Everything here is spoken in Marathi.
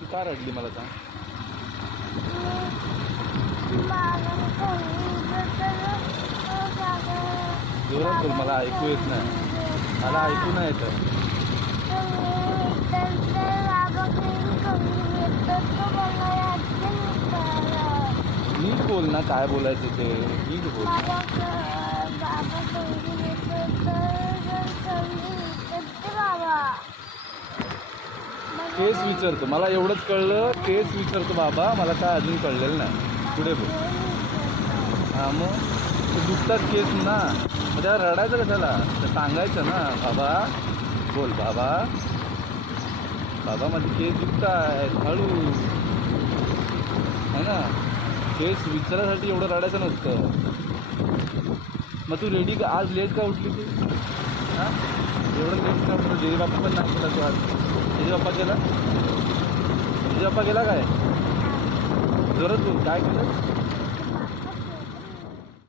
तू का रडली मला सांग? जोरात बोल, मला ऐकू येत नाही. मला ऐकू नाही येत. नीट बोल ना, काय बोलायचं ते नीट बोल. केस विचारतो, मला एवढंच कळलं. केस विचारतो बाबा, मला काय अजून कळलेलं नाही. पुढे बोल. हां मग ते दुखतात केस ना, मग त्याला रडायचं कशाला? ते सांगायचं ना बाबा. बोल बाबा, बाबा माझे केस दुखतायत, हळू है ना. केस विचारायसाठी एवढं रडायचं नसतं. मग तू रेडी का? आज लेट का उठली तू? हां एवढं लेट का उठलं? जेजे बाप्पा पण नाही केला तू आज? जेजे बाप्पा गेला? जेजे बाप्पा गेला काय? जोरात बोल, काय केलं?